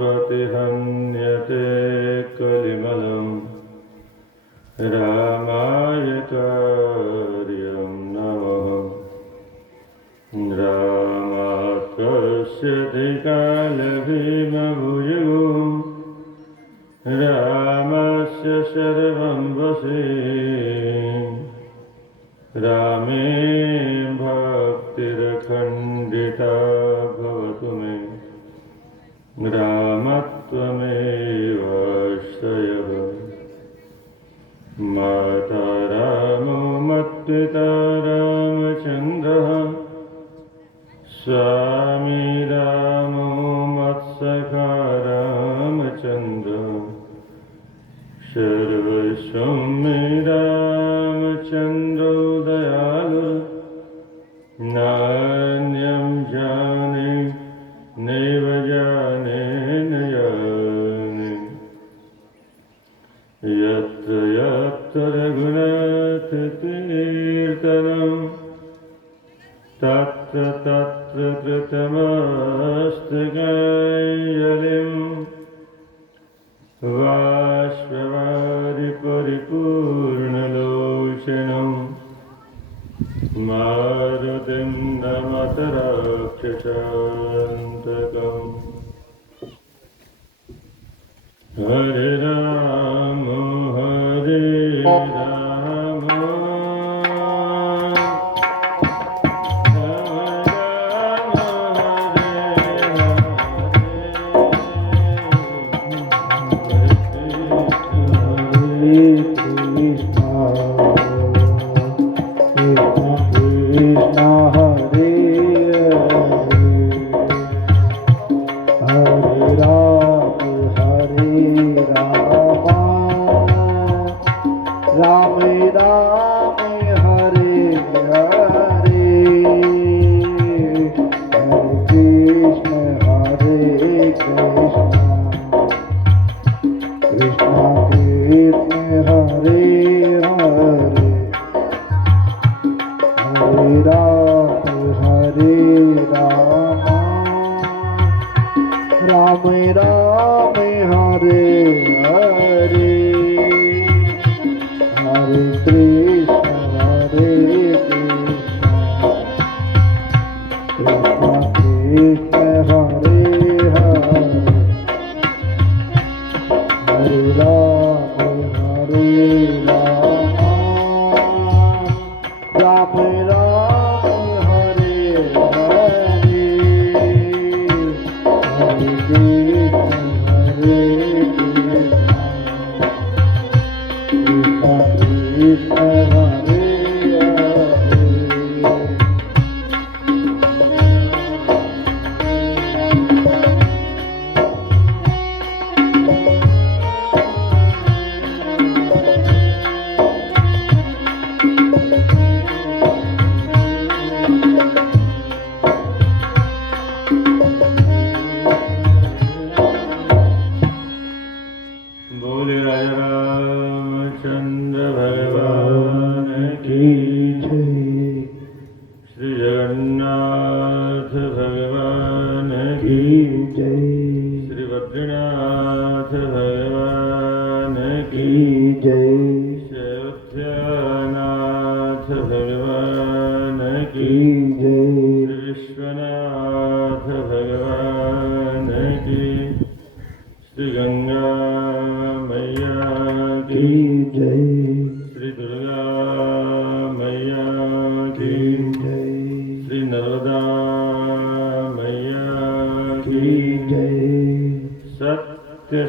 प्रतिहन्यते कलिमलं रामाय कार्यं नमः। रामात्मस्य कालभीमभुजगुं रामस्य सर्वं वशे। रामे भक्तिरखण्डिता भवतु मे रामत्वमेव श्रयः। माता रामो मत्पिता रामचन्द्रः स्वामी रामो मत्सखा रामचन्द्रः। सर्वस्वं मे रामचन्द्रो दयालु नान्यं जाने नैव जाने न जाने। यत्र यत्र रघुनाथकीर्तनं तत्र तत्र कृतमस्तकाञ्जलिं बाष्पवारि परिपूर्णलोचनं मारुतिं नमत राक्षसान्तकम्। हरे राम हरे राम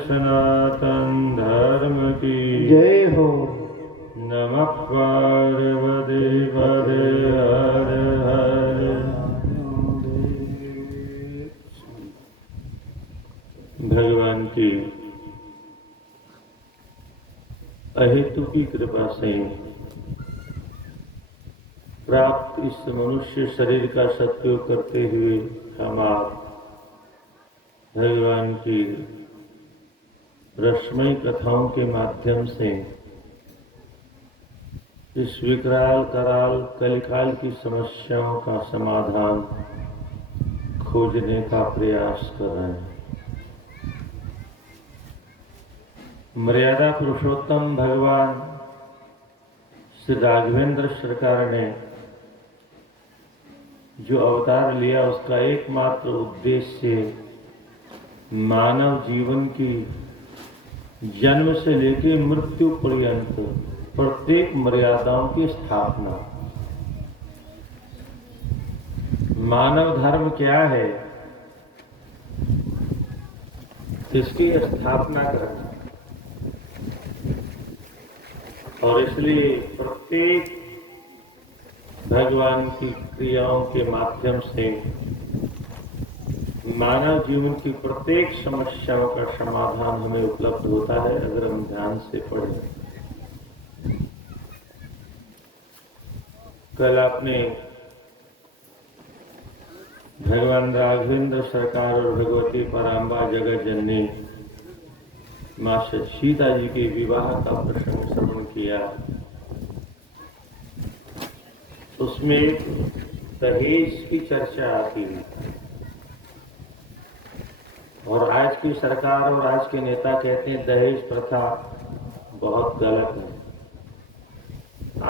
सनातन धर्म की जय हो। नमः पार्वती पते हर हर। भगवान की अहेतु की कृपा से प्राप्त इस मनुष्य शरीर का सत्योग करते हुए हम आप भगवान की रश्मि कथाओं के माध्यम से इस विकराल कराल कलिकाल की समस्याओं का समाधान खोजने का प्रयास कर रहे हैं। मर्यादा पुरुषोत्तम भगवान श्री राघवेंद्र सरकार ने जो अवतार लिया उसका एकमात्र उद्देश्य मानव जीवन की जन्म से लेकर मृत्यु पर्यंत प्रत्येक मर्यादाओं की स्थापना। मानव धर्म क्या है, इसकी स्थापना करना। और इसलिए प्रत्येक भगवान की क्रियाओं के माध्यम से मानव जीवन की प्रत्येक समस्याओं का समाधान हमें उपलब्ध होता है अगर हम ध्यान से पढ़ें। कल आपने भगवान राघवेंद्र सरकार और भगवती पराम्बा जगत जननी मां सीता जी के विवाह का प्रसंग श्रवण किया। उसमें दहेज की चर्चा आती है और आज की सरकार और आज के नेता कहते हैं दहेज प्रथा बहुत गलत है।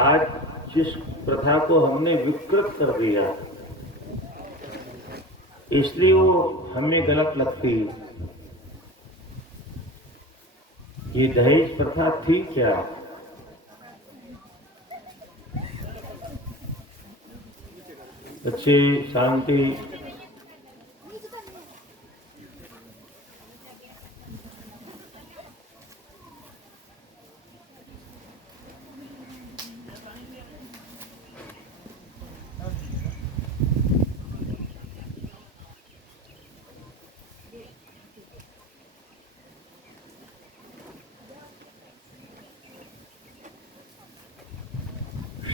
आज जिस प्रथा को हमने विकृत कर दिया इसलिए वो हमें गलत लगती है। ये दहेज प्रथा थी क्या? अच्छी शांति।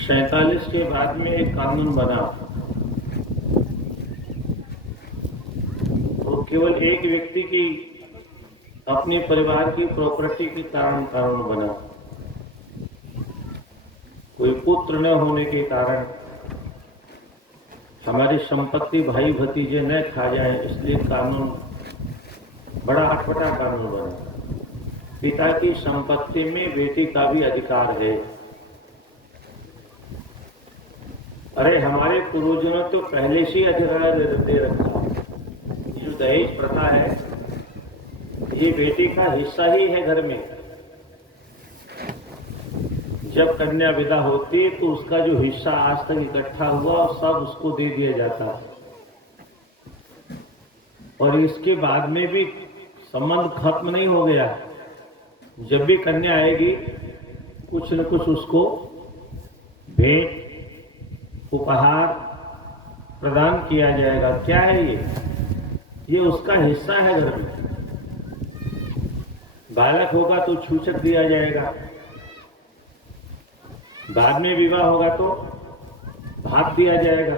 सैतालीस के बाद में एक कानून बना, वो केवल एक व्यक्ति की अपने परिवार की प्रॉपर्टी के कारण कानून बना। कोई पुत्र न होने के कारण हमारी संपत्ति भाई भतीजे न खा जाए इसलिए कानून, बड़ा अटपटा कानून बना। पिता की संपत्ति में बेटी का भी अधिकार है। अरे हमारे पूर्वजों ने तो पहले से ही अधिकार दे रखा। ये जो दहेज प्रथा है ये बेटी का हिस्सा ही है घर में। जब कन्या विदा होती तो उसका जो हिस्सा आज तक इकट्ठा हुआ सब उसको दे दिया जाता। और इसके बाद में भी संबंध खत्म नहीं हो गया। जब भी कन्या आएगी कुछ न कुछ उसको भेंट उपहार प्रदान किया जाएगा। क्या है ये उसका हिस्सा है घर में। बालक होगा तो छूछक दिया जाएगा, बाद में विवाह होगा तो भात दिया जाएगा।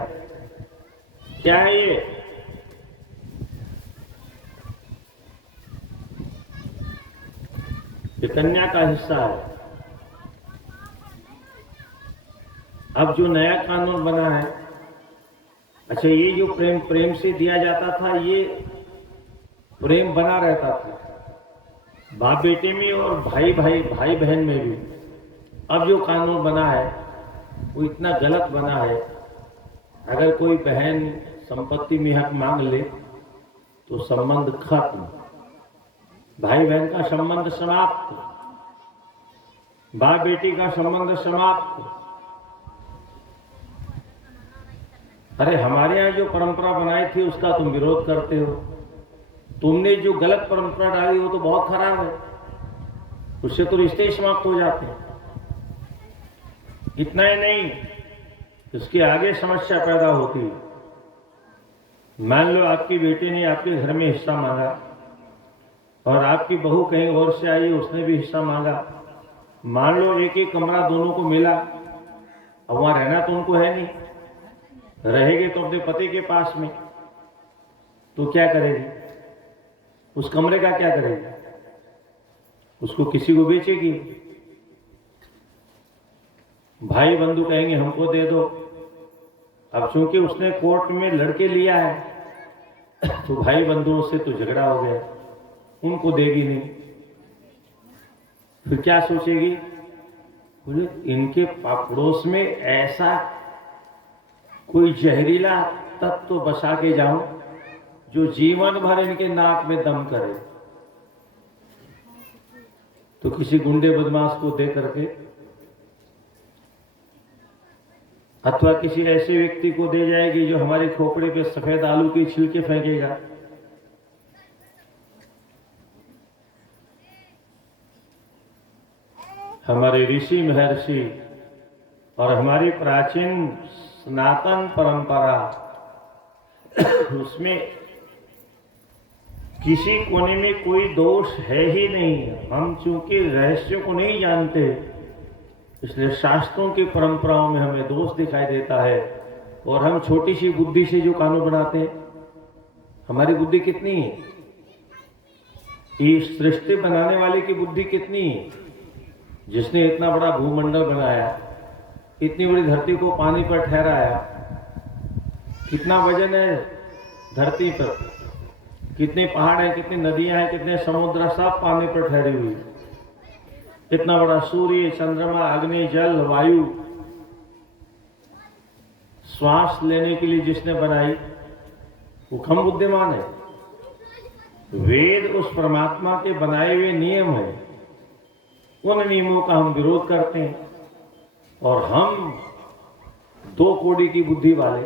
क्या है ये कन्या का हिस्सा है। अब जो नया कानून बना है, अच्छा ये जो प्रेम से दिया जाता था ये प्रेम बना रहता था बाप बेटे में और भाई बहन में भी। अब जो कानून बना है वो इतना गलत बना है, अगर कोई बहन संपत्ति में हक मांग ले तो संबंध खत्म, भाई बहन का संबंध समाप्त, बाप बेटी का संबंध समाप्त। अरे हमारे यहाँ जो परंपरा बनाई थी उसका तुम विरोध करते हो। तुमने जो गलत परंपरा डाली वो तो बहुत खराब है, उससे तो रिश्ते समाप्त हो जाते हैं। इतना ही नहीं, इसके आगे समस्या पैदा होती है। मान लो आपकी बेटी ने आपके घर में हिस्सा मांगा और आपकी बहू कहीं और से आई, उसने भी हिस्सा मांगा। मान लो एक ही कमरा दोनों को मिला, अब वहां रहना तो उनको है नहीं, रहेंगे तो अपने पति के पास में। तो क्या करेगी? उस कमरे का क्या करेगी? उसको किसी को बेचेगी। भाई बंधु कहेंगे हमको दे दो। अब चूंकि उसने कोर्ट में लड़के लिया है तो भाई बंधुओं से तो झगड़ा हो गया, उनको देगी नहीं। फिर क्या सोचेगी, बोले इनके पड़ोस में ऐसा कोई जहरीला तत्व तो बसा के जाऊं जो जीवन भर इनके नाक में दम करे। तो किसी गुंडे बदमाश को दे करके अथवा किसी ऐसे व्यक्ति को दे जाएगी जो हमारे खोपड़े पे सफेद आलू की छिलके फेंकेगा। हमारे ऋषि महर्षि और हमारी प्राचीन सनातन परंपरा, उसमें किसी कोने में कोई दोष है ही नहीं। हम चूंकि रहस्यों को नहीं जानते, इसलिए शास्त्रों की परंपराओं में हमें दोष दिखाई देता है। और हम छोटी सी बुद्धि से जो कानून बनाते हैं, हमारी बुद्धि कितनी है, इस सृष्टि बनाने वाले की बुद्धि कितनी है, जिसने इतना बड़ा भूमंडल बनाया, इतनी बड़ी धरती को पानी पर ठहराया, कितना वजन है धरती पर, कितने पहाड़ हैं, कितनी नदियां हैं, कितने समुद्र, सब पानी पर ठहरी हुई। इतना बड़ा सूर्य, चंद्रमा, अग्नि, जल, वायु, श्वास लेने के लिए जिसने बनाई, वो कम बुद्धिमान है। वेद उस परमात्मा के बनाए हुए नियम है, उन नियमों का हम विरोध करते हैं। और हम 2 कौड़ी की बुद्धि वाले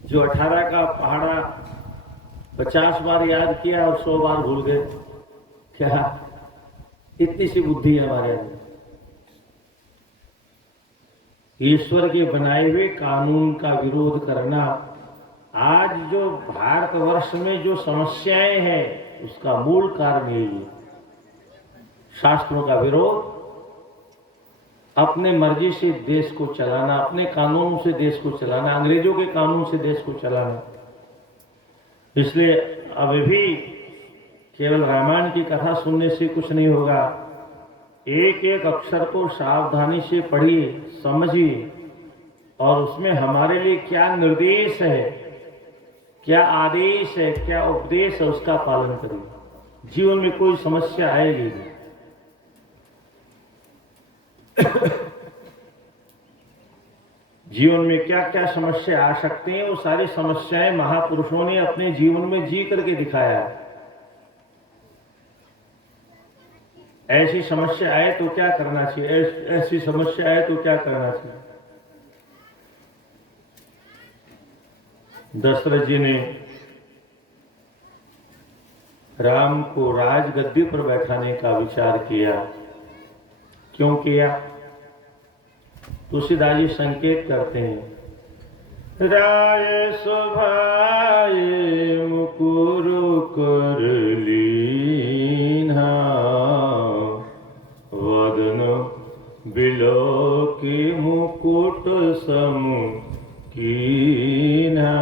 जो 18 का पहाड़ा 50 बार याद किया और 100 बार भूल गए, क्या इतनी सी बुद्धि है हमारे अंदर। ईश्वर के बनाए हुए कानून का विरोध करना, आज जो भारतवर्ष में जो समस्याएं हैं उसका मूल कारण यही है। शास्त्रों का विरोध, अपने मर्जी से देश को चलाना, अपने कानूनों से देश को चलाना, अंग्रेजों के कानून से देश को चलाना। इसलिए अभी भी केवल रामायण की कथा सुनने से कुछ नहीं होगा। एक एक अक्षर को सावधानी से पढ़िए, समझिए, और उसमें हमारे लिए क्या निर्देश है, क्या आदेश है, क्या उपदेश है, उसका पालन करिए। जीवन में कोई समस्या आएगी नहीं। जीवन में क्या क्या समस्या आ सकती हैं, वो सारी समस्याएं महापुरुषों ने अपने जीवन में जी करके दिखाया। ऐसी समस्या आए तो क्या करना चाहिए, ऐसी समस्या आए तो क्या करना चाहिए। दशरथ जी ने राम को राजगद्दी पर बैठाने का विचार किया। क्यों किया? तुलसीदास जी संकेत करते हैं, राय स्वभाय मुकुर कर लीन्हा, वदन बिलो के मुकुट सम कीन्हा,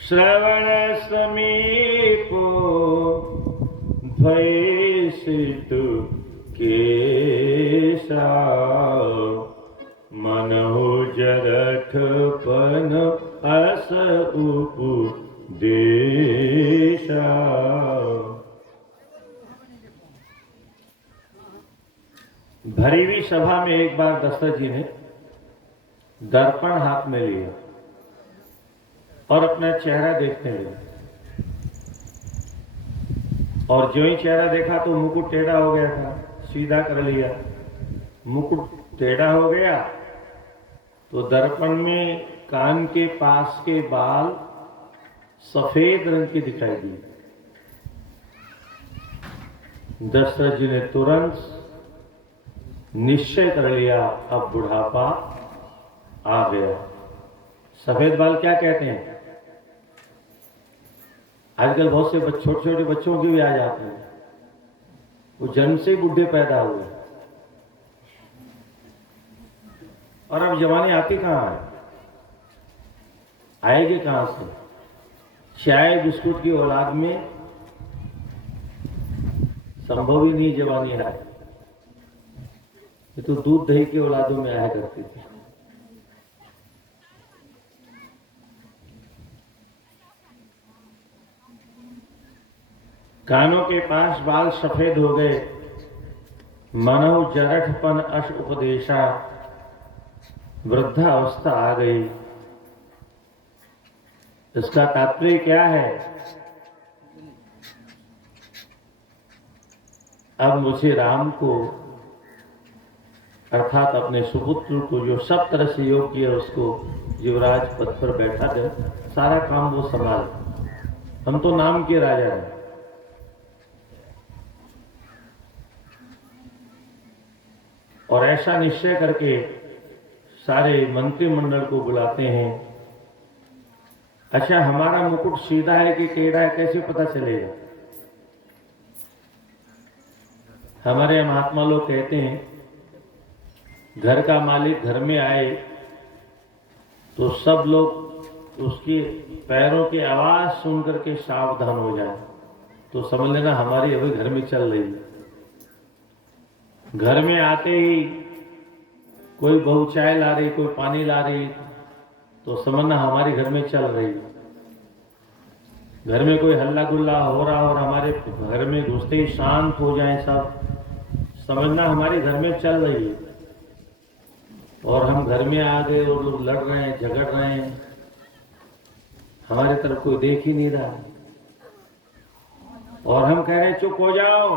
श्रवण समीप भय सितु केशा, मनहु जरठ पन अस उपदेशा। भरी हुई सभा में एक बार दशरथ जी ने दर्पण हाथ में लिया और अपना चेहरा देखने लगे। और जो ही चेहरा देखा तो मुकुट टेढ़ा हो गया था, सीधा कर लिया। मुकुट टेढ़ा हो गया तो दर्पण में कान के पास के बाल सफेद रंग के दिखाई दिए। दशरथ जी ने तुरंत निश्चय कर लिया, अब बुढ़ापा आ गया। सफेद बाल क्या कहते हैं? आजकल बहुत से छोटे छोटे बच्चों के भी आ जाते हैं, वो जन्म से ही बुढ़े पैदा हुए। और अब जवानी आती कहाँ है, आएगी कहां से? चाय बिस्कुट की औलाद में संभव ही नहीं जवानी आए, ये तो दूध दही की औलादों में आया करती थी। कानों के पास बाल सफेद हो गए, मनहु जरठपन अश उपदेशा, वृद्धावस्था आ गई। इसका तात्पर्य क्या है? अब मुझे राम को अर्थात अपने सुपुत्र को जो सब तरह से योग्य है उसको युवराज पद पर बैठा दे, सारा काम वो संभाल। हम तो नाम के राजा हैं। और ऐसा निश्चय करके सारे मंत्रिमंडल को बुलाते हैं। अच्छा, हमारा मुकुट सीधा है कि टेढ़ा है, कैसे पता चलेगा? हमारे महात्मा लोग कहते हैं, घर का मालिक घर में आए तो सब लोग उसके पैरों की आवाज सुन करके सावधान हो जाए, तो समझ लेना हमारी अभी घर में चल रही है। घर में आते ही कोई बहू चाय ला रही, कोई पानी ला रही, तो समझना हमारे घर में चल रही। घर में कोई हल्ला गुल्ला हो रहा और हमारे घर में घुसते ही शांत हो जाए सब, समझना हमारे घर में चल रही है। और हम घर में आ गए और लोग लड़ रहे हैं, झगड़ रहे हैं, हमारे तरफ कोई देख ही नहीं रहा, और हम कह रहे हैं चुप हो जाओ,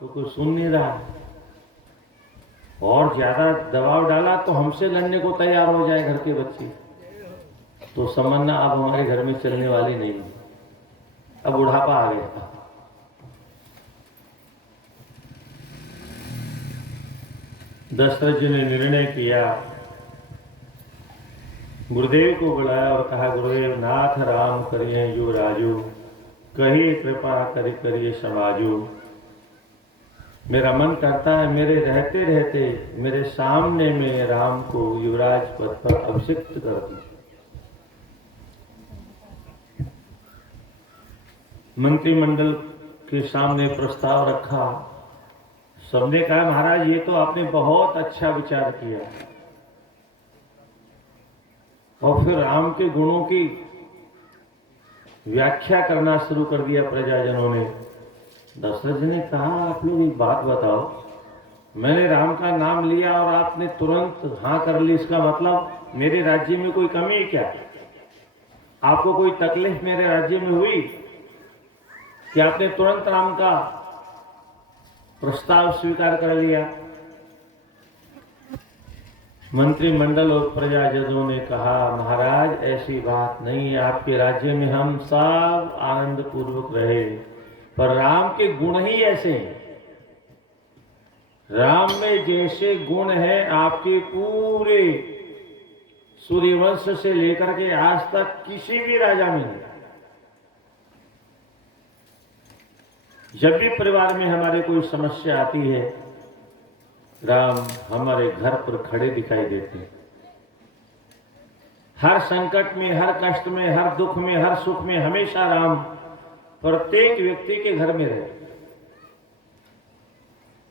तो कोई सुन नहीं रहा। और ज्यादा दबाव डाला तो हमसे लड़ने को तैयार हो जाए घर के बच्चे, तो समझना अब हमारे घर में चलने वाली नहीं है, अब बुढ़ापा आ गया। दशरथ जी ने निर्णय किया, गुरुदेव को बुलाया और कहा, गुरुदेव नाथ राम करिए युवराजू, कही कृपा करिए समाजू। मेरा मन करता है मेरे रहते रहते मेरे सामने में राम को युवराज पद पर अभिषिक्त कर दूं। मंत्रिमंडल के सामने प्रस्ताव रखा। सबने कहा, महाराज ये तो आपने बहुत अच्छा विचार किया। और फिर राम के गुणों की व्याख्या करना शुरू कर दिया प्रजाजनों ने। दशरथ जी ने कहा, आप लोग एक बात बताओ, मैंने राम का नाम लिया और आपने तुरंत हाँ कर ली, इसका मतलब मेरे राज्य में कोई कमी है क्या? आपको कोई तकलीफ मेरे राज्य में हुई कि आपने तुरंत राम का प्रस्ताव स्वीकार कर लिया? मंत्रिमंडल और प्रजाजनों ने कहा, महाराज ऐसी बात नहीं है, आपके राज्य में हम सब आनंद पूर्वक रहे, पर राम के गुण ही ऐसे हैं। राम में जैसे गुण है आपके पूरे सूर्यवंश से लेकर के आज तक किसी भी राजा में नहीं। जब भी परिवार में हमारे कोई समस्या आती है, राम हमारे घर पर खड़े दिखाई देते हैं। हर संकट में, हर कष्ट में, हर दुख में, हर सुख में हमेशा राम प्रत्येक व्यक्ति के घर में रहे।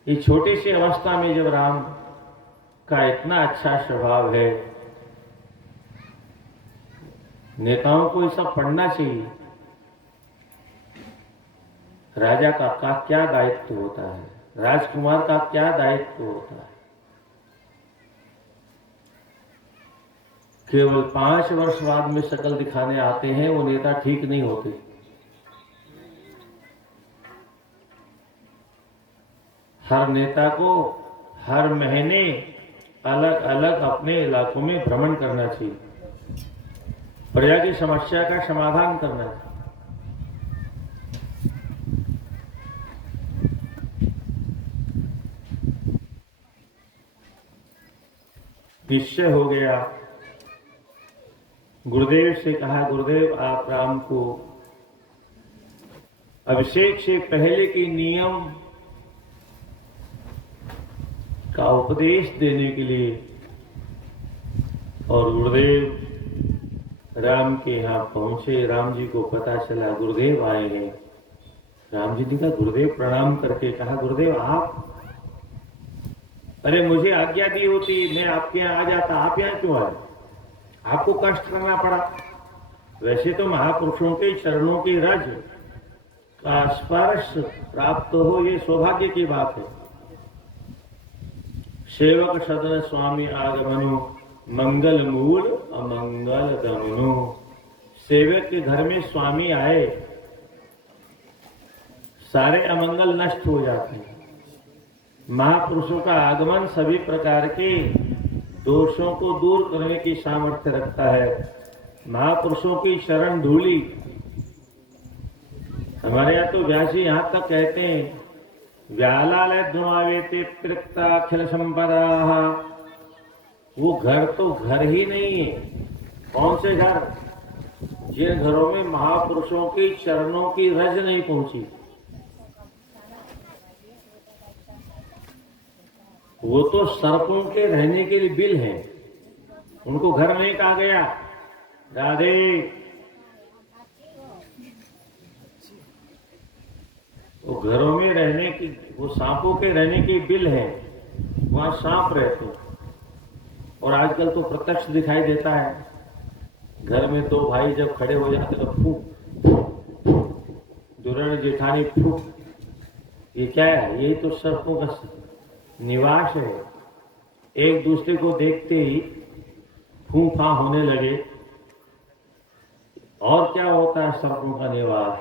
ये छोटी सी अवस्था में जब राम का इतना अच्छा स्वभाव है, नेताओं को ये सब पढ़ना चाहिए। राजा का क्या दायित्व होता है, राजकुमार का क्या दायित्व होता है। केवल 5 वर्ष बाद में शकल दिखाने आते हैं वो नेता ठीक नहीं होते। हर नेता को हर महीने अलग अलग अपने इलाकों में भ्रमण करना चाहिए, प्रजा की समस्या का समाधान करना चाहिए। निश्चय हो गया। गुरुदेव से कहा, गुरुदेव आप राम को अभिषेक से पहले के नियम का उपदेश देने के लिए। और गुरुदेव राम के यहाँ पहुंचे। राम जी को पता चला गुरुदेव आए हैं। राम जी ने कहा, गुरुदेव प्रणाम करके कहा, गुरुदेव आप, अरे मुझे आज्ञा दी होती मैं आपके यहाँ आ जाता, आप यहाँ क्यों आए? आपको कष्ट करना पड़ा। वैसे तो महापुरुषों के चरणों की रज का स्पर्श प्राप्त हो, ये सौभाग्य की बात है। सेवक सदन स्वामी आगमनु, मंगल मूल अमंगल दमनु। सेवक के घर में स्वामी आए, सारे अमंगल नष्ट हो जाते हैं। महापुरुषों का आगमन सभी प्रकार के दोषों को दूर करने की सामर्थ्य रखता है। महापुरुषों की शरण धूली, हमारे यहाँ तो व्यास जी यहाँ तक कहते हैं, व्यालालय धुमावेते अखिल संपदा। वो घर तो घर ही नहीं है। कौन से घर? जिन घरों में महापुरुषों की चरणों की रज नहीं पहुंची, वो तो सर्पों के रहने के लिए बिल है, उनको घर नहीं कहा गया। राधे, वो घरों में रहने की, वो सांपों के रहने की बिल है, वहां सांप रहते हैं। और आजकल तो प्रत्यक्ष दिखाई देता है, घर में दो भाई जब खड़े हो जाते तो फूक, दुरानी जेठानी फूक। ये क्या है? यही तो सर्पों का निवास है। एक दूसरे को देखते ही फूंफा होने लगे। और क्या होता है सर्पों का निवास?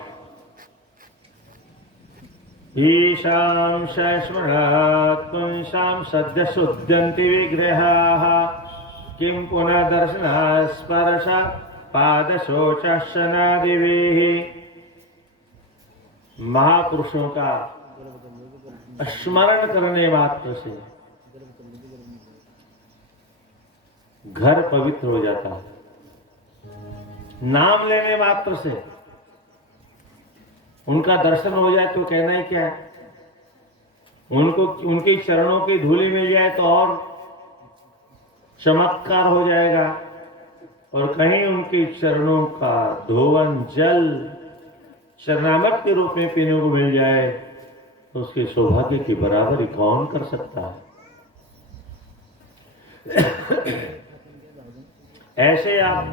ईशां शस्मरात् पुंसां सद्य शुद्ध्यन्ति विग्रहाः, किं पुनः दर्शनात् स्पर्शात् पादशोचशनादिभिः। महापुरुषों का स्मरण करने मात्र से घर पवित्र हो जाता है। नाम लेने मात्र से उनका दर्शन हो जाए तो कहना ही क्या है। उनको उनके चरणों की धूली मिल जाए तो और चमत्कार हो जाएगा। और कहीं उनके चरणों का धोवन जल चरणामृत के रूप में पीने को मिल जाए तो उसके सौभाग्य की बराबरी कौन कर सकता है। ऐसे आप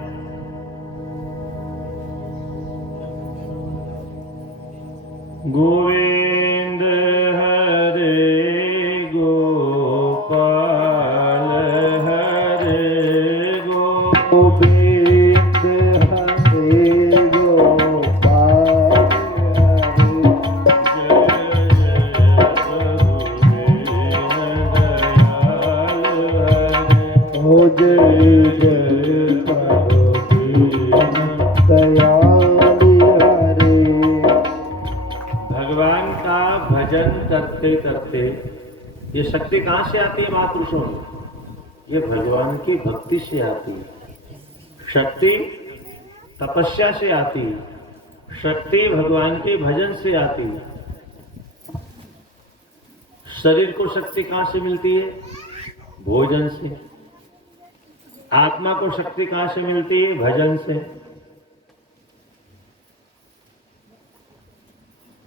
गोविंद हरे गोपाल हरे गोविंद हरे गोपाल भगवान का भजन करते करते ये शक्ति कहां से आती है महापुरुषों में? ये भगवान की भक्ति से आती है। शक्ति तपस्या से आती है, शक्ति भगवान के भजन से आती है। शरीर को शक्ति कहां से मिलती है? भोजन से। आत्मा को शक्ति कहां से मिलती है? भजन से।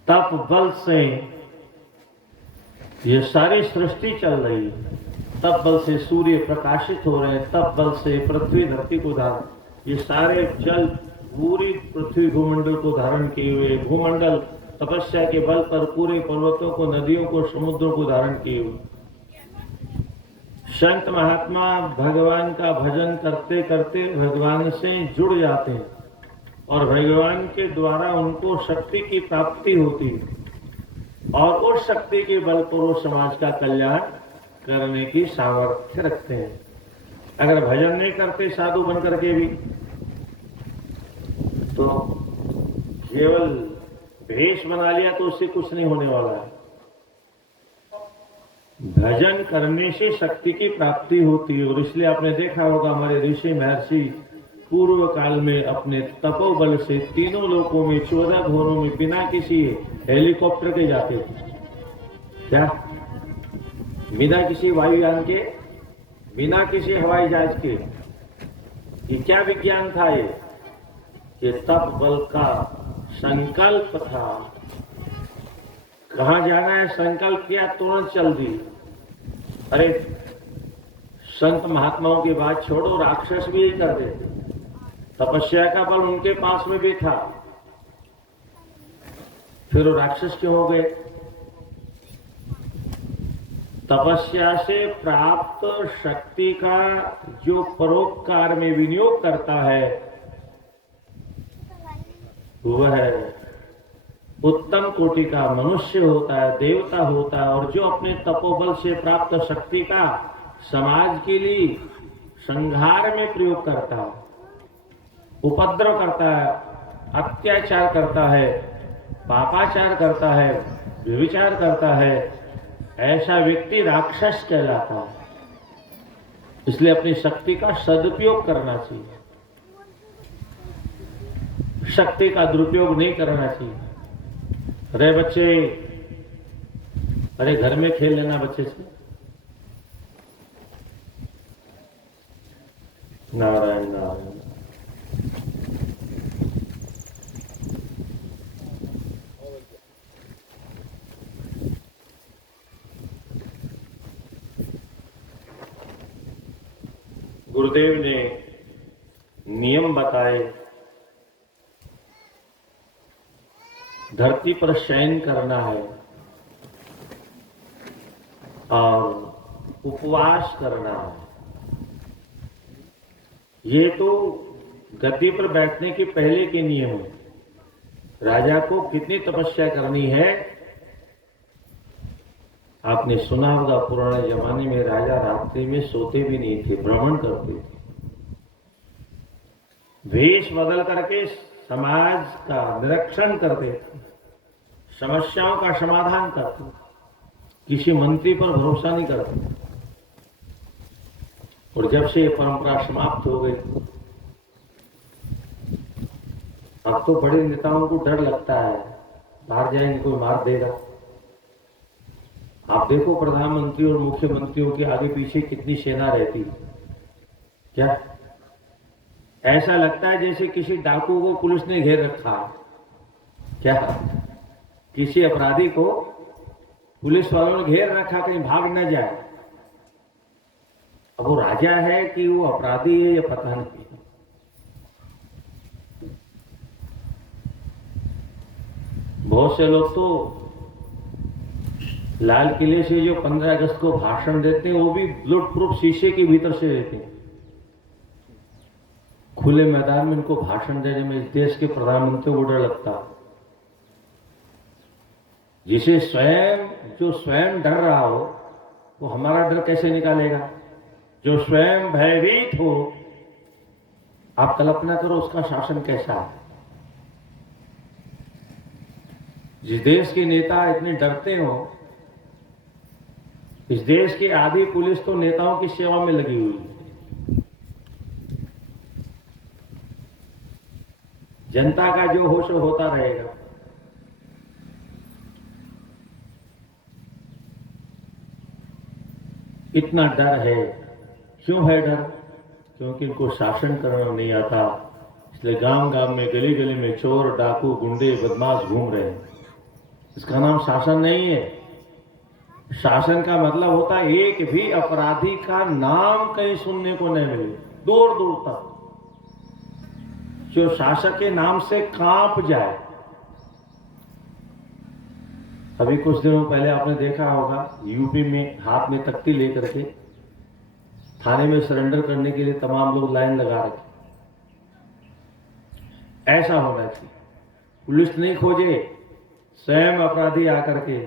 तप बल से ये सारी सृष्टि चल रही है। तप बल से सूर्य प्रकाशित हो रहे हैं, तप बल से पृथ्वी धरती को धारण, ये सारे जल पूरी पृथ्वी भूमंडल को धारण किए हुए, भूमंडल तपस्या के बल पर पूरे पर्वतों को, नदियों को, समुद्रों को धारण किए हुए। संत महात्मा भगवान का भजन करते करते भगवान से जुड़ जाते हैं और भगवान के द्वारा उनको शक्ति की प्राप्ति होती है और उस शक्ति के बल पर वो समाज का कल्याण करने की सामर्थ्य रखते हैं। अगर भजन नहीं करते साधु बन करके भी तो केवल भेष बना लिया तो उससे कुछ नहीं होने वाला है। भजन करने से शक्ति की प्राप्ति होती है। और इसलिए आपने देखा होगा हमारे ऋषि महर्षि पूर्व काल में अपने तपोबल से तीनों लोकों में 14 भुवनों में बिना किसी हेलीकॉप्टर के जाते थे। क्या? बिना किसी वायुयान के, बिना किसी हवाई जहाज के। ये क्या विज्ञान था? ये तप बल का संकल्प था। कहां जाना है संकल्प किया, तुरंत चल दी। अरे संत महात्माओं की बात छोड़ो, राक्षस भी यही कर देते। तपस्या का बल उनके पास में भी था। फिर वो राक्षस क्यों हो गए? तपस्या से प्राप्त शक्ति का जो परोपकार में विनियोग करता है वह उत्तम कोटि का मनुष्य होता है, देवता होता है। और जो अपने तपोबल से प्राप्त शक्ति का समाज के लिए संहार में प्रयोग करता है, उपद्रव करता है, अत्याचार करता है, पापाचार करता है, व्यभिचार करता है, ऐसा व्यक्ति राक्षस कहलाता है। इसलिए अपनी शक्ति का सदुपयोग करना चाहिए, शक्ति का दुरुपयोग नहीं करना चाहिए। अरे बच्चे, अरे घर में खेल लेना बच्चे से। नारायण नारायण। गुरुदेव ने नियम बताए, धरती पर शयन करना है और उपवास करना है। ये तो गद्दी पर बैठने के पहले के नियम है। राजा को कितनी तपस्या करनी है आपने सुना होगा। पुराने जमाने में राजा रात्रि में सोते भी नहीं थे, भ्रमण करते थे, वेश बदल करके समाज का निरीक्षण करते थे, समस्याओं का समाधान करते, किसी मंत्री पर भरोसा नहीं करते। और जब से ये परंपरा समाप्त हो गई, अब तो बड़े नेताओं को डर लगता है, बाहर जाएंगे कोई मार देगा। आप देखो प्रधानमंत्री और मुख्यमंत्रियों के आगे पीछे कितनी सेना रहती है। क्या ऐसा लगता है जैसे किसी डाकू को पुलिस ने घेर रखा है? क्या किसी अपराधी को पुलिस वालों ने घेर रखा, कहीं भाग न जाए। अब वो राजा है कि वो अपराधी है, ये पता नहीं। बहुत से लोग तो लाल किले से जो 15 अगस्त को भाषण देते हैं वो भी बुलेट प्रूफ शीशे के भीतर से देते हैं। खुले मैदान में इनको भाषण देने में इस देश के प्रधानमंत्री को डर लगता। जिसे जो स्वयं डर रहा हो वो हमारा डर कैसे निकालेगा? जो स्वयं भयभीत हो, आप कल्पना करो उसका शासन कैसा है। जिस देश के नेता इतने डरते हो, इस देश की आधी पुलिस तो नेताओं की सेवा में लगी हुई है। जनता का जो हो सो होता रहेगा। इतना डर है। क्यों है डर? क्योंकि इनको शासन करना नहीं आता। इसलिए गांव गांव में, गली गली में चोर, डाकू, गुंडे, बदमाश घूम रहे हैं। इसका नाम शासन नहीं है। शासन का मतलब होता है एक भी अपराधी का नाम कहीं सुनने को नहीं मिले, दूर दूर तक, जो शासक के नाम से कांप जाए। अभी कुछ दिनों पहले आपने देखा होगा यूपी में हाथ में तख्ती लेकर के थाने में सरेंडर करने के लिए तमाम लोग लाइन लगा रखे। ऐसा होना चाहिए। पुलिस नहीं खोजे, स्वयं अपराधी आकर के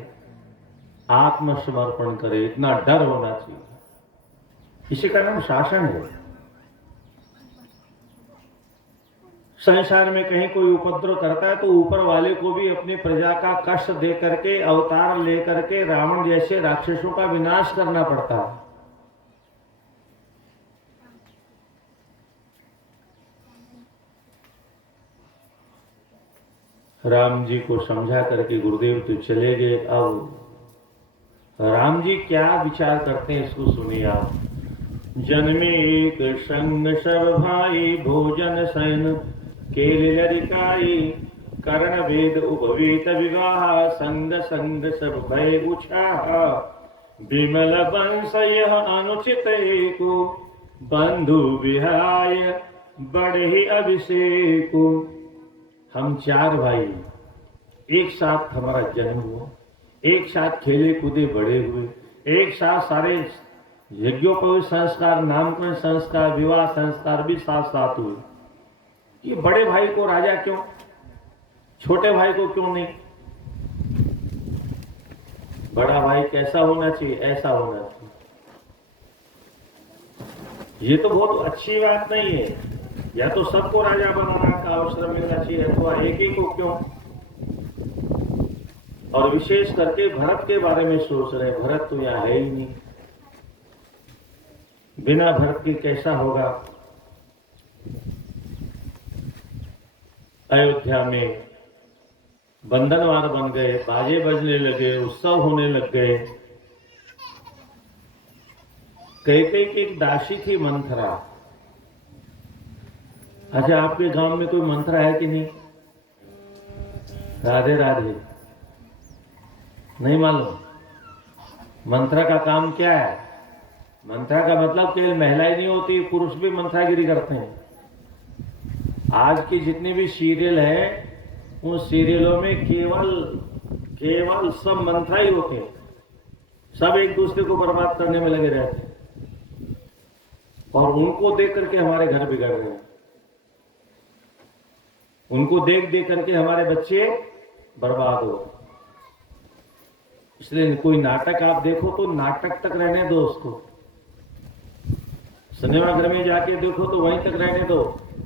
आत्मसमर्पण करे, इतना डर होना चाहिए। इसी का नाम शासन है। संसार में कहीं कोई उपद्रव करता है तो ऊपर वाले को भी अपनी प्रजा का कष्ट दे करके, अवतार लेकर के रावण जैसे राक्षसों का विनाश करना पड़ता है। राम जी को समझा करके गुरुदेव तो चले गए। अब राम जी क्या विचार करते हैं इसको सुनिए आप। जन्मे एक संग सब भाई, भोजन शयन केल लरिकाई, कर्ण वेद उपवीत विवाह, संग संग सब भय उछाह, विमल वंश यह अनुचित एको, बंधु विहाय बढ़े अभिषेक। हम 4 भाई, एक साथ हमारा जन्म हुआ, एक साथ खेले कूदे बड़े हुए, एक साथ सारे यज्ञोपवीत संस्कार, नामकरण संस्कार, विवाह संस्कार भी साथ साथ हुए। ये बड़े भाई को राजा क्यों, छोटे भाई को क्यों नहीं? बड़ा भाई कैसा होना चाहिए? ऐसा होना चाहिए। ये तो बहुत अच्छी बात नहीं है। या तो सबको राजा बनाना का अवसर मिलना चाहिए, अथवा एक ही को क्यों? और विशेष करके भरत के बारे में सोच रहे, भरत तो यहां है ही नहीं। बिना भरत के कैसा होगा? अयोध्या में बंधनवार बन गए, बाजे बजने लगे, उत्सव होने लग गए। कैकेयी की एक दासी थी मंथरा। अच्छा, आपके गांव में कोई मंथरा है कि नहीं? राधे राधे। नहीं मालूम? मंथरा का काम क्या है? मंथरा का मतलब केवल महिलाएं नहीं होती, पुरुष भी मंथरागिरी करते हैं। आज की जितने भी सीरियल है, उन सीरियलों में केवल सब मंथरा ही होते हैं। सब एक दूसरे को बर्बाद करने में लगे रहते हैं, और उनको देख करके हमारे घर बिगड़ रहे हैं। उनको देख देख करके हमारे बच्चे बर्बाद हो। इसलिए कोई नाटक आप देखो तो नाटक तक रहने दो उसको। सिनेमा घर में जाके देखो तो वहीं तक रहने दो।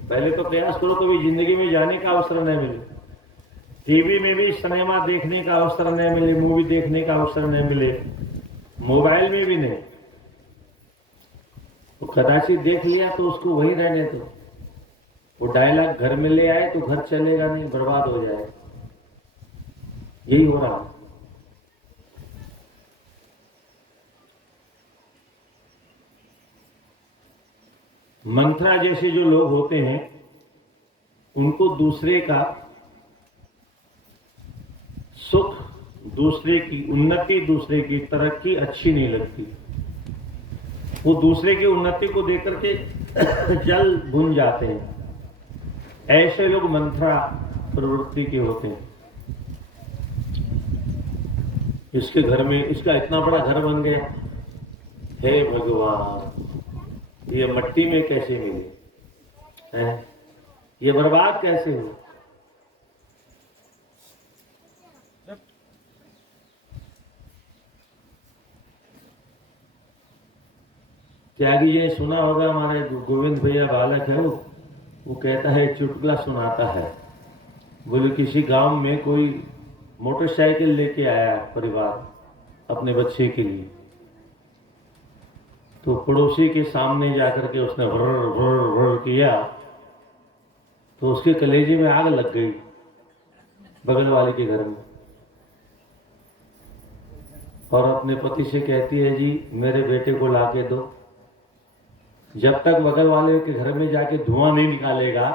पहले तो प्रयास करो तो भी जिंदगी में जाने का अवसर नहीं मिले, टीवी में भी सिनेमा देखने का अवसर नहीं मिले, मूवी देखने का अवसर नहीं मिले, मोबाइल में भी नहीं। तो कदाचित देख लिया तो उसको वहीं रहने दो। वो डायलॉग घर में ले आए तो घर चलेगा नहीं, बर्बाद हो जाए। यही हो रहा है। मंथरा जैसे जो लोग होते हैं, उनको दूसरे का सुख, दूसरे की उन्नति, दूसरे की तरक्की अच्छी नहीं लगती। वो दूसरे की उन्नति को देख करके जल भुन जाते हैं। ऐसे लोग मंथरा प्रवृत्ति के होते हैं। इसके घर में इसका इतना बड़ा घर बन गया, हे भगवान, ये मट्टी में कैसे मिले हैं? ये बर्बाद कैसे हो? त्यागी जी ने सुना होगा, हमारे गोविंद भैया बालक है, वो कहता है, चुटकुला सुनाता है। बोले किसी गांव में कोई मोटरसाइकिल लेके आया परिवार अपने बच्चे के लिए, तो पड़ोसी के सामने जाकर के उसने व्र व्र व्र किया, तो उसके कलेजे में आग लग गई बगल वाले के घर में। और अपने पति से कहती है, जी मेरे बेटे को लाके दो। जब तक बगल वाले के घर में जाके धुआं नहीं निकालेगा,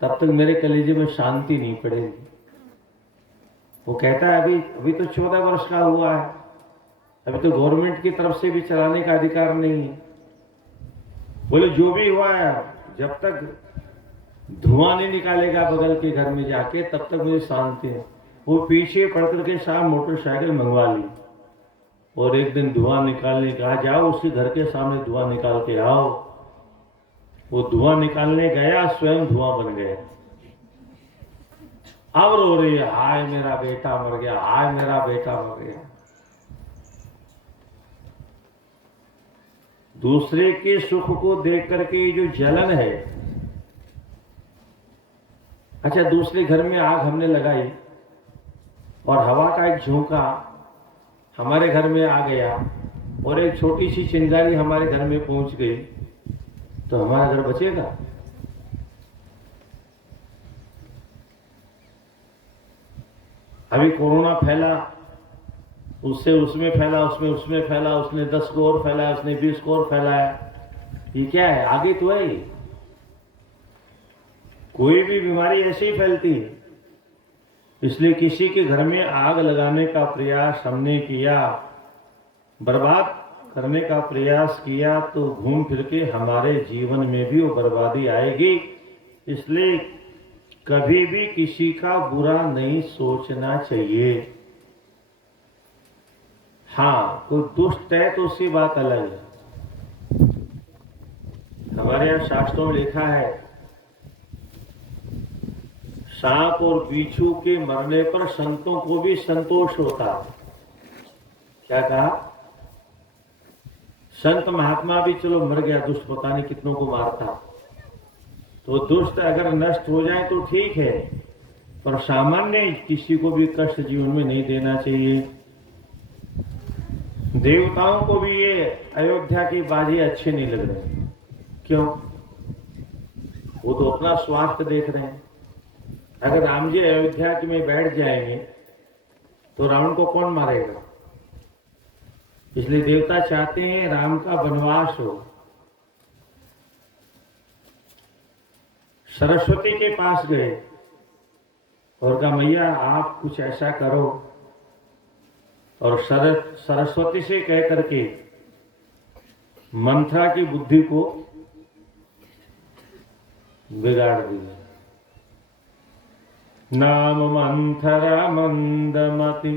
तब तक मेरे कलेजे में शांति नहीं पड़ेगी। वो कहता है, अभी तो 14 वर्ष का हुआ है, अभी तो गवर्नमेंट की तरफ से भी चलाने का अधिकार नहीं है। बोले जो भी हुआ है, जब तक धुआं नहीं निकालेगा बगल के घर में जाके, तब तक मुझे शांति है। वो पीछे पड़ करके शाम मोटरसाइकिल मंगवा ली, और एक दिन धुआं निकालने कहा, जाओ उसके घर के सामने धुआं निकाल के आओ। वो धुआं निकालने गया, स्वयं धुआं बन गया। अब रो रही है, हाय मेरा बेटा मर गया, हाय मेरा बेटा मर गया। दूसरे के सुख को देख करके जो जलन है। अच्छा, दूसरे घर में आग हमने लगाई और हवा का एक झोंका हमारे घर में आ गया, और एक छोटी सी चिंगारी हमारे घर में पहुंच गई, तो हमारा घर बचेगा? अभी कोरोना फैला, उससे उसमें फैला, उसमें फैला, उसने 10 को और फैलाया, उसने 20 को और फैलाया। ये क्या है? आगे तो है। कोई भी बीमारी ऐसे ही फैलती है। इसलिए किसी के घर में आग लगाने का प्रयास हमने किया, बर्बाद करने का प्रयास किया, तो घूम फिर के हमारे जीवन में भी वो बर्बादी आएगी। इसलिए कभी भी किसी का बुरा नहीं सोचना चाहिए। हाँ, कोई दुष्ट है तो उसकी बात अलग है। हमारे यहाँ शास्त्रों में लिखा है, सांप और बिच्छू के मरने पर संतों को भी संतोष होता है। क्या कहा? संत महात्मा भी चलो मर गया, दुष्ट पता नहीं कितनों को मारता, तो दुष्ट अगर नष्ट हो जाए तो ठीक है, पर सामान्य किसी को भी कष्ट जीवन में नहीं देना चाहिए। देवताओं को भी ये अयोध्या की बाजी अच्छे नहीं लग रहे। क्यों? वो तो अपना स्वार्थ देख रहे हैं। अगर राम जी अयोध्या में बैठ जाएंगे तो रावण को कौन मारेगा? इसलिए देवता चाहते हैं राम का वनवास हो। सरस्वती के पास गए और कहा, मैया आप कुछ ऐसा करो, और सरस्वती से कह करके मंथरा की बुद्धि को बिगाड़ दिया। नाम मंथरा मंदमति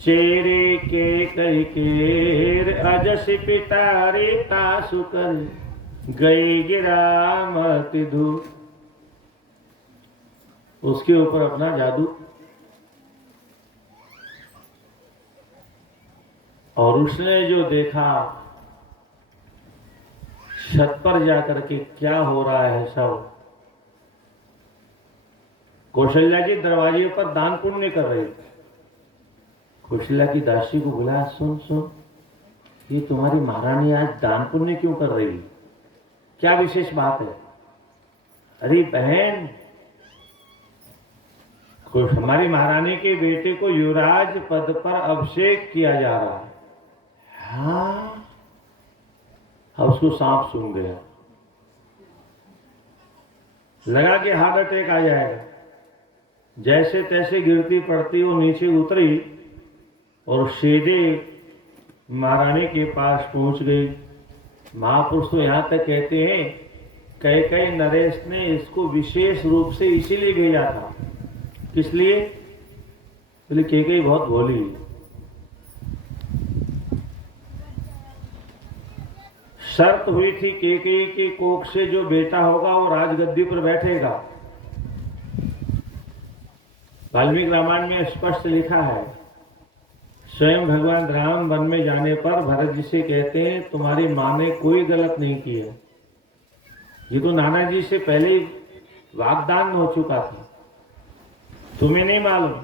चेरे के कई केर अजस पितारे तासु कर गई गिरामति धूप। उसके ऊपर अपना जादू, और उसने जो देखा छत पर जाकर के क्या हो रहा है सब। कौशल्या जी दरवाजे पर दान पुण्य कर रही थी। कौशल्या की दासी को बुलाया, सुन सुन, ये तुम्हारी महारानी आज दान पुण्य क्यों कर रही है? क्या विशेष बात है? अरे बहन, हमारी महारानी के बेटे को युवराज पद पर अभिषेक किया जा रहा है। हाँ, अब उसको सांप सूंघ गया, लगा कि हार्ट अटैक आ जाएगा। जैसे तैसे गिरती पड़ती वो नीचे उतरी और सीधे महारानी के पास पहुंच गई। महापुरुष तो यहां तक कहते हैं, कैकेयी नरेश ने इसको विशेष रूप से इसीलिए भेजा था। किस लिए? बोले कैकेयी बहुत भोली, शर्त हुई थी कैकेयी के कोख से जो बेटा होगा वो राजगद्दी पर बैठेगा। वाल्मीकि रामायण में स्पष्ट लिखा है, स्वयं भगवान राम वन में जाने पर भरत जी से कहते हैं, तुम्हारी मां ने कोई गलत नहीं किया। ये तो नाना जी से पहले ही वाग्दान हो चुका था, तुम्हें नहीं मालूम।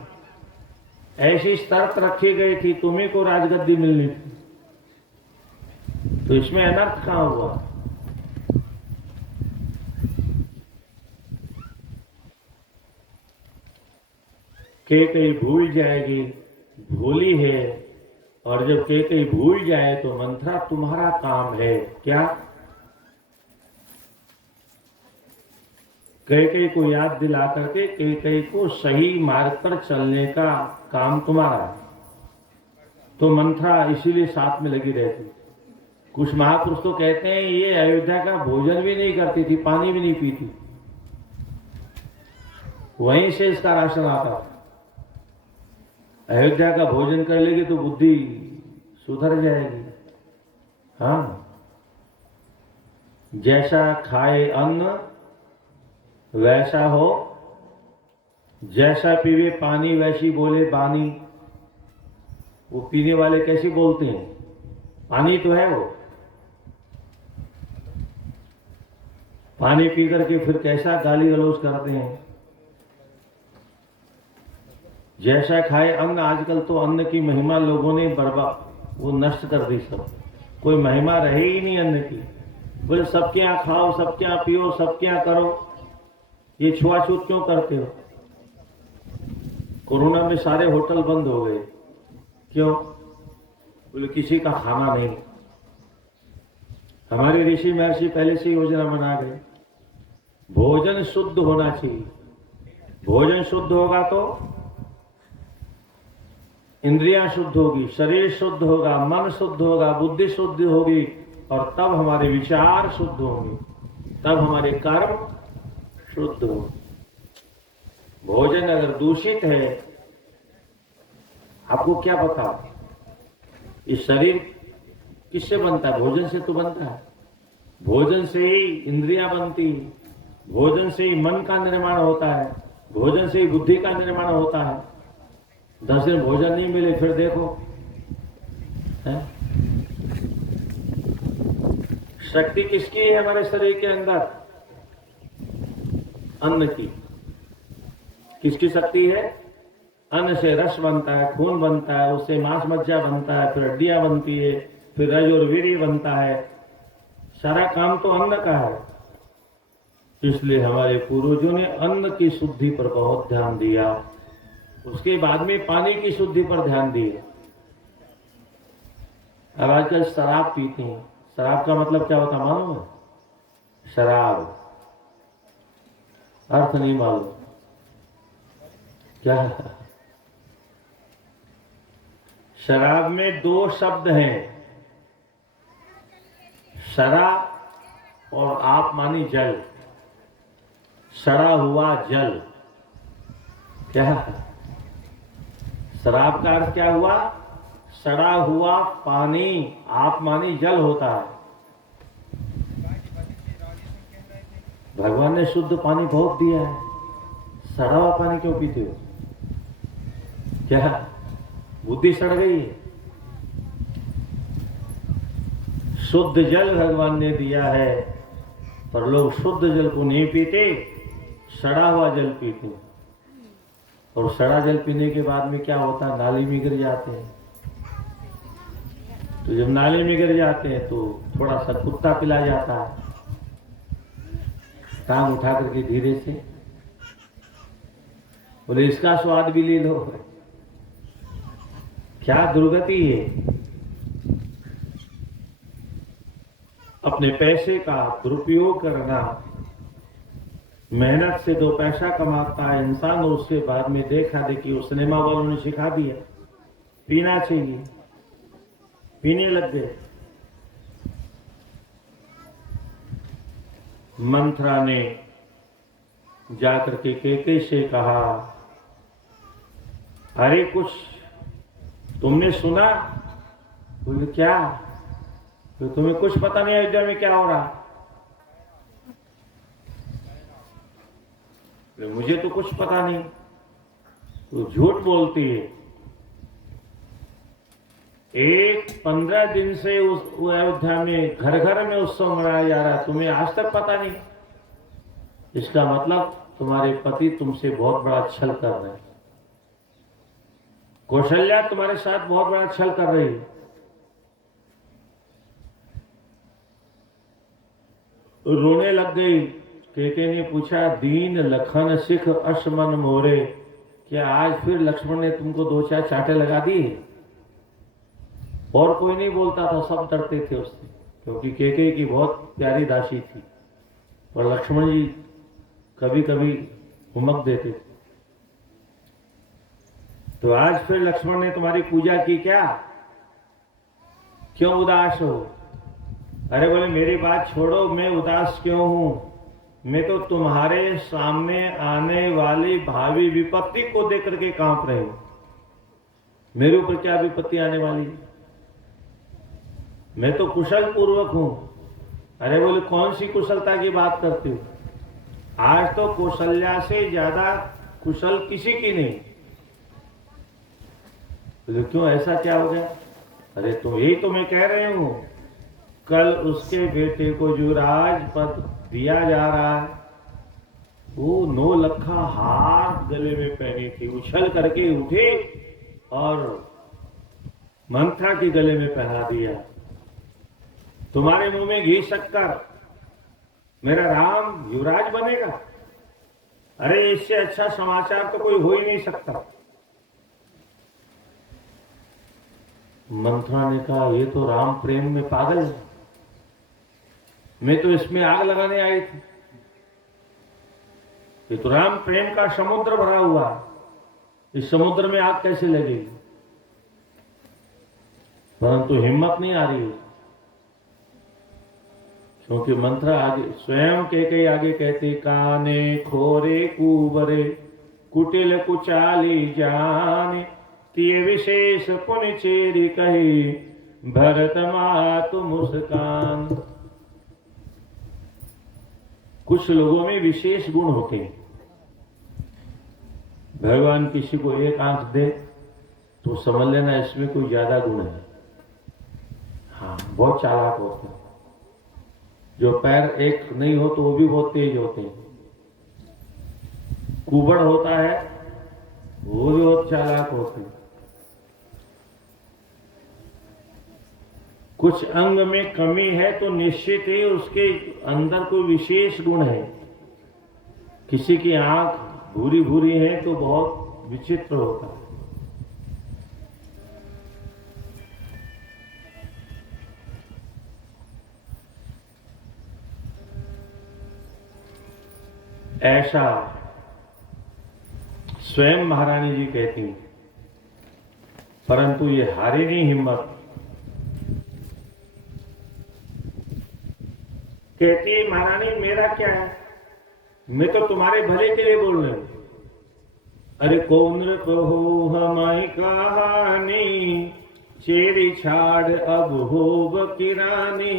ऐसी शर्त रखी गई थी, तुम्ही को राजगद्दी मिलनी थी, तो इसमें अनर्थ कहां हुआ? कैकेयी भूल जाएगी, भूली है, और जब कैकेयी भूल जाए तो मंथरा तुम्हारा काम है क्या? कैकेयी को याद दिला करके कैकेयी को सही मार्ग पर चलने का काम तुम्हारा। तो मंथरा इसीलिए साथ में लगी रहती। कुछ महापुरुष तो कहते हैं ये अयोध्या का भोजन भी नहीं करती थी, पानी भी नहीं पीती, वहीं से इसका राशन आता था। अयोध्या का भोजन कर लेगी तो बुद्धि सुधर जाएगी। हाँ, जैसा खाए अन्न वैसा हो, जैसा पीवे पानी वैसी बोले बानी। वो पीने वाले कैसे बोलते हैं? पानी तो है वो, पानी पी करके फिर कैसा गाली गलौज करते हैं। जैसा खाए अन्न, आजकल तो अन्न की महिमा लोगों ने बर्बाद वो नष्ट कर दी। सब कोई महिमा रहे ही नहीं अन्न की। बोले सबके यहाँ खाओ, सबके यहाँ पियो, सबके यहाँ करो, ये छुआछूत क्यों करते हो? कोरोना में सारे होटल बंद हो गए, क्यों? बोले किसी का खाना नहीं। हमारे ऋषि महर्षि पहले से योजना बना गए, भोजन शुद्ध होना चाहिए। भोजन शुद्ध होगा तो इंद्रियां शुद्ध होगी, शरीर शुद्ध होगा, मन शुद्ध होगा, बुद्धि शुद्ध होगी, और तब हमारे विचार शुद्ध होंगे, तब हमारे कर्म शुद्ध होंगे। भोजन अगर दूषित है, आपको क्या पता ये शरीर किससे बनता है? भोजन से तो बनता है। भोजन से ही इंद्रियां बनती, भोजन से ही मन का निर्माण होता है, भोजन से ही बुद्धि का निर्माण होता है। 10 दिन भोजन नहीं मिले फिर देखो है? शक्ति किसकी है हमारे शरीर के अंदर? अन्न की। किसकी शक्ति है? अन्न से रस बनता है, खून बनता है, उससे मांस मज्जा बनता है, फिर हड्डियां बनती है, फिर रज और वीर्य बनता है। सारा काम तो अन्न का है। इसलिए हमारे पूर्वजों ने अन्न की शुद्धि पर बहुत ध्यान दिया, उसके बाद में पानी की शुद्धि पर ध्यान दिया। अब आजकल शराब पीते हैं। शराब का मतलब क्या होता मालूम है? शराब, अर्थ नहीं मालूम क्या है? शराब में 2 शब्द हैं, शरा और आप मानी जल। सड़ा हुआ जल। क्या? शराब का अर्थ क्या हुआ? सड़ा हुआ पानी, आप मानी जल होता है। भगवान ने शुद्ध पानी बहुत दिया है, सड़ा हुआ पानी क्यों पीते हो? क्या बुद्धि सड़ गई है? शुद्ध जल भगवान ने दिया है, पर लोग शुद्ध जल को नहीं पीते, सड़ा हुआ जल पीते। और सड़ा जल पीने के बाद में क्या होता है? नाली में गिर जाते हैं। तो जब नाली में गिर जाते हैं तो थोड़ा सा कुत्ता पिला जाता है, टांग उठा करके धीरे से, बोले इसका स्वाद भी ले लो। क्या दुर्गति है! अपने पैसे का दुरुपयोग करना। मेहनत से 2 पैसा कमाता है इंसान, और उसके बाद में देखा देखी उस सिनेमा वालों ने सिखा दिया पीना चाहिए, पीने लग गए। मंथरा ने जाकर के केके से कहा, अरे कुछ तुमने सुना? बोले क्या? तो तुम्हें कुछ पता नहीं अयोध्या में क्या हो रहा? मुझे तो कुछ पता नहीं। तो झूठ बोलती है। 15 दिन से उस अयोध्या में घर घर में उत्सव मनाया जा रहा है, तुम्हें आज तक पता नहीं? इसका मतलब तुम्हारे पति तुमसे बहुत बड़ा छल कर रहे हैं। कौशल्या तुम्हारे साथ बहुत बड़ा छल कर रही है। रोने लग गई। केके ने पूछा, दीन लखन सिख अशमन मोरे, क्या आज फिर लक्ष्मण ने तुमको 2-4 चाटे लगा दिए? और कोई नहीं बोलता था, सब डरते थे उससे, क्योंकि केके की बहुत प्यारी दासी थी। और लक्ष्मण जी कभी कभी हुमक देते थे। तो आज फिर लक्ष्मण ने तुम्हारी पूजा की क्या? क्यों उदास हो? अरे बोले मेरी बात छोड़ो, मैं उदास क्यों हूं? मैं तो तुम्हारे सामने आने वाली भावी विपत्ति को देख करके कांप रहे हूं। मेरे ऊपर क्या विपत्ति आने वाली? मैं तो कुशल पूर्वक हूं। अरे बोले कौन सी कुशलता की बात करते हो? आज तो कौशल्या से ज्यादा कुशल किसी की नहीं। बोले क्यों, ऐसा क्या हो गया? अरे तो यही तो मैं कह रही हूं, कल उसके बेटे को जो राजपद दिया जा रहा है, वो 9 लखा हार गले में पहनी थी, उछल करके उठे और मंथरा के गले में पहना दिया। तुम्हारे मुंह में घी शक्कर, मेरा राम युवराज बनेगा? अरे इससे अच्छा समाचार तो कोई हो ही नहीं सकता। मंथरा ने कहा, ये तो राम प्रेम में पागल है, मैं तो इसमें आग लगाने आई थी। ये तो राम प्रेम का समुद्र भरा हुआ, इस समुद्र में आग कैसे लगेगी? परंतु हिम्मत नहीं आ रही, क्योंकि मंथरा आगे स्वयं के आगे कहते, काने खोरे कुबरे कुटिल कुचाली जाने, तिय विशेष पुनि चेरी कही, भरत मातु मुस्कान। कुछ लोगों में विशेष गुण होते हैं। भगवान किसी को एक आंख दे तो समझ लेना इसमें कोई ज्यादा गुण है। हाँ, बहुत चालाक होते हैं। जो पैर एक नहीं हो तो वो भी बहुत तेज होते हैं। कुबड़ होता है वो भी बहुत चालाक होते हैं। कुछ अंग में कमी है तो निश्चित ही उसके अंदर कोई विशेष गुण है। किसी की आंख भूरी भूरी है तो बहुत विचित्र होता है। ऐसा स्वयं महारानी जी कहती हैं, परंतु ये हारी नहीं हिम्मत। कहती है महारानी मेरा क्या है, मैं तो तुम्हारे भले के लिए बोल रही हूं। अरे कौन कहो हमारी कहानी, चेरी छाड़ अब होब किरानी।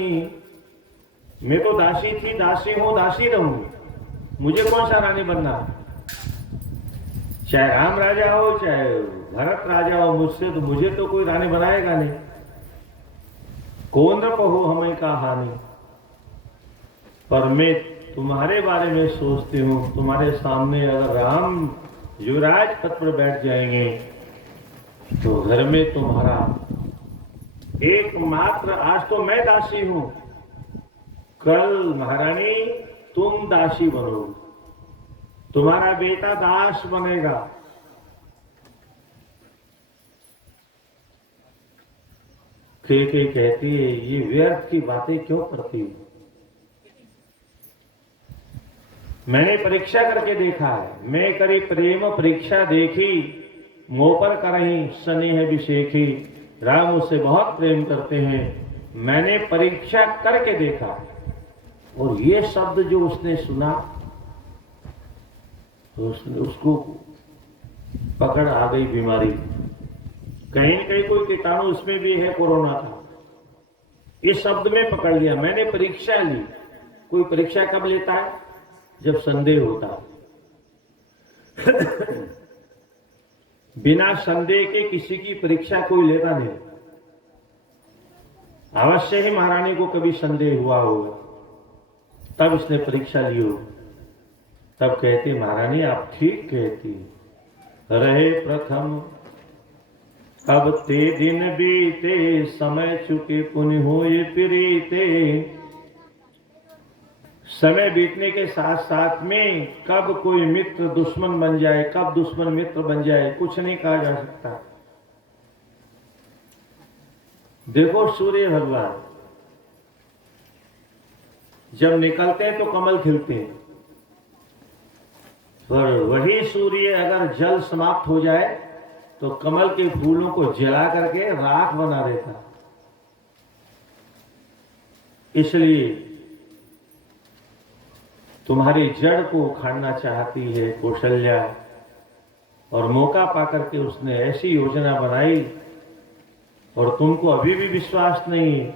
मैं तो दासी थी, दासी हूं, दासी रहूंगी। मुझे कौन सा रानी बनना, चाहे राम राजा हो चाहे भरत राजा हो, मुझसे तो मुझे तो कोई रानी बनाएगा नहीं। कौन कहो हमें कहानी, पर मैं तुम्हारे बारे में सोचती हूं। तुम्हारे सामने अगर राम युवराज पद पर बैठ जाएंगे तो घर में तुम्हारा एकमात्र, आज तो मैं दासी हूं, कल महारानी तुम दासी बनोगे, तुम्हारा बेटा दास बनेगा। कहती है ये व्यर्थ की बातें क्यों करती हो। मैंने परीक्षा करके देखा है, मैं करी प्रेम परीक्षा देखी, मोह पर करही स्नेह विशेखी। राम उससे बहुत प्रेम करते हैं, मैंने परीक्षा करके देखा। और ये शब्द जो उसने सुना तो उसको पकड़ आ गई बीमारी। कहीं न कहीं कोई कीटाणु उसमें भी है, कोरोना था। इस शब्द में पकड़ लिया। मैंने परीक्षा ली। कोई परीक्षा कब लेता है, जब संदेह होता है। बिना संदेह के किसी की परीक्षा कोई लेता नहीं। अवश्य ही महारानी को कभी संदेह हुआ होगा, तब इसने परीक्षा ली हो। तब कहती महारानी आप ठीक कहती, रहे प्रथम अब ते दिन बीते, समय चुके पुनि होए प्रीते। समय बीतने के साथ साथ में कब कोई मित्र दुश्मन बन जाए, कब दुश्मन मित्र बन जाए, कुछ नहीं कहा जा सकता। देखो सूर्य भगवान जब निकलते हैं तो कमल खिलते हैं, पर वही सूर्य अगर जल समाप्त हो जाए तो कमल के फूलों को जला करके राख बना देता। इसलिए तुम्हारी जड़ को उखाड़ना चाहती है कौशल्या, और मौका पाकर के उसने ऐसी योजना बनाई, और तुमको अभी भी विश्वास नहीं है।